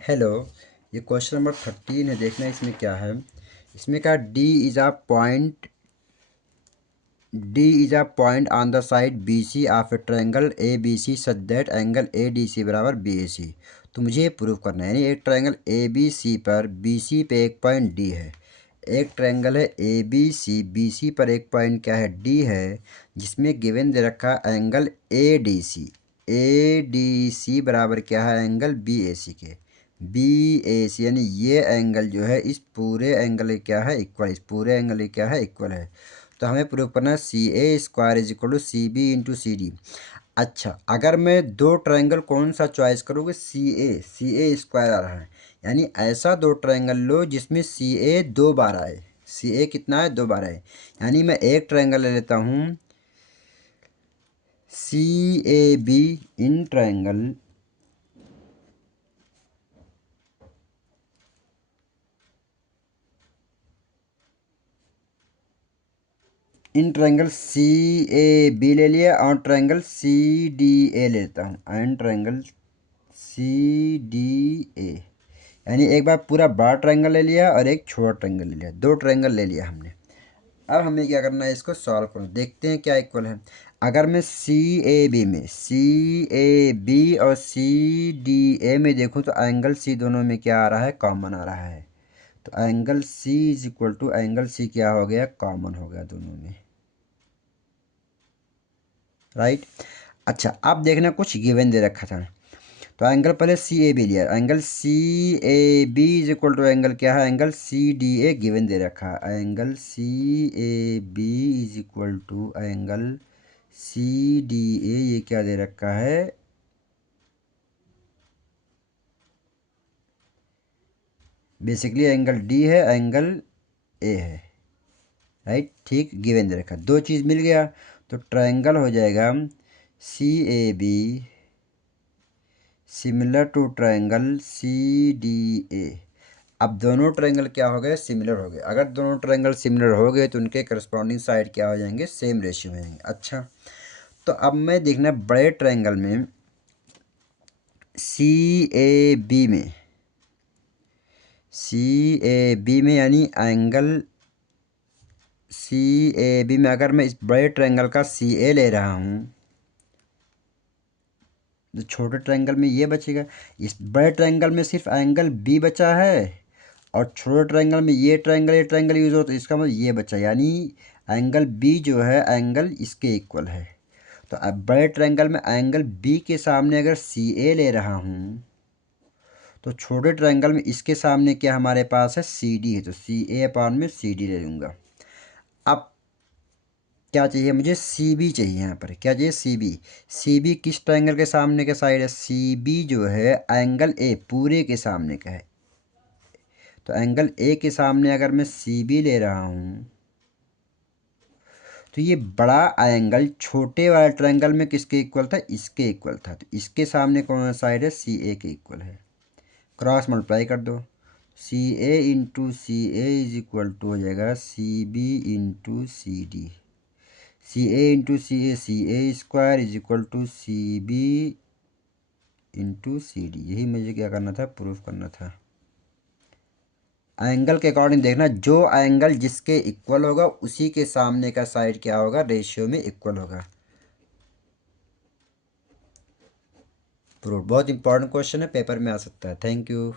Hello. ये question number 13 है। देखना इसमें क्या है। इसमें क्या, D is a point on the side B C of A triangle A B C such that angle A D C बराबर बी ए सी। तो मुझे ये प्रूव करना है, यानी एक ट्रायंगल ए बी सी पर बी सी पे एक पॉइंट डी है। एक ट्रायंगल है ए बी सी पर एक पॉइंट क्या है, डी है, जिसमें गिवन दे रखा है एंगल ए डी सी बराबर क्या है, एंगल बी ए सी के। बी ए सी यानी ये एंगल जो है इस पूरे एंगल क्या है, इक्वल, इस पूरे एंगल क्या है, इक्वल है। तो हमें प्रूव करना है C A square is equal to C B into C D. अच्छा, अगर मैं दो ट्रायंगल कौन सा चॉइस करूँगी, सी ए स्क्वायर आ रहा है, यानी ऐसा दो ट्रायंगल लो जिसमें सी ए दो बार आए। सी ए कितना है, दो बार आए। यानी मैं एक ट्रायंगल ले लेता हूँ C A B in triangle C A B ले लिया और ट्रायंगल सी डी ए लेता हूँ, and triangle C D A. यानी एक बार पूरा बड़ा ट्रायंगल ले लिया और एक छोटा ट्रायंगल ले लिया, दो ट्रायंगल ले लिया हमने। अब हमें क्या करना है, इसको सॉल्व करो, देखते हैं क्या इक्वल है। अगर मैं सी ए बी और सी डी ए में देखूँ तो एंगल सी दोनों में क्या आ रहा है, कॉमन आ रहा है। तो angle C is equal to angle C क्या हो गया, कॉमन हो गया दोनों में, राइट। अच्छा, अब देखना कुछ गिवन दे रखा था। तो एंगल पहले सी ए बी लिया, angle C A B is equal to angle क्या है, angle C D A given दे रखा है। Angle C A B is equal to angle C D A, ये क्या दे रखा है, बेसिकली एंगल डी है, एंगल ए है, राइट। ठीक, गिवन दे रखा, दो चीज़ मिल गया। तो ट्रायंगल हो जाएगा C A B similar to triangle C D A. अब दोनों ट्रायंगल क्या हो गए, सिमिलर हो गए। अगर दोनों ट्रायंगल सिमिलर हो गए तो उनके करस्पॉन्डिंग साइड क्या हो जाएंगे, सेम रेशियो में जाएंगे। अच्छा, तो अब मैं देखना बड़े ट्रायंगल में सी ए बी में यानी एंगल सी ए बी में अगर मैं इस बड़े ट्रायंगल का सी ए ले रहा हूँ तो छोटे ट्रायंगल में ये बचेगा। इस बड़े ट्रायंगल में सिर्फ एंगल बी बचा है और छोटे ट्रायंगल में ये ट्रायंगल यूज़ हो, तो इसका मतलब ये बचा, यानी एंगल बी जो है एंगल इसके इक्वल है। तो अब बड़े ट्रायंगल में एंगल बी के सामने अगर सी ए ले रहा हूँ तो छोटे ट्रायंगल में इसके सामने क्या हमारे पास है, सी डी है, तो सी ए अपॉन में सी डी ले लूँगा। अब क्या चाहिए मुझे, सी बी चाहिए। यहाँ पर क्या चाहिए, सी बी किस ट्रायंगल के सामने का साइड है, सी बी जो है एंगल ए पूरे के सामने का है। तो एंगल ए के सामने अगर मैं सी बी ले रहा हूँ तो ये बड़ा एंगल छोटे वाले ट्रायंगल में किसके इक्वल था, इसके इक्वल था। तो इसके सामने कौन सा साइड है, सी ए के इक्वल है। क्रॉस मल्टीप्लाई कर दो, C A into C A is equal to हो जाएगा C B into C D. C A into C A square is equal to C B into C D. यही मुझे क्या करना था, प्रूफ करना था। एंगल के अकॉर्डिंग देखना, जो एंगल जिसके इक्वल होगा उसी के सामने का साइड क्या होगा, रेशियो में इक्वल होगा। प्रूफ बहुत इंपॉर्टेंट क्वेश्चन है, पेपर में आ सकता है। Thank you.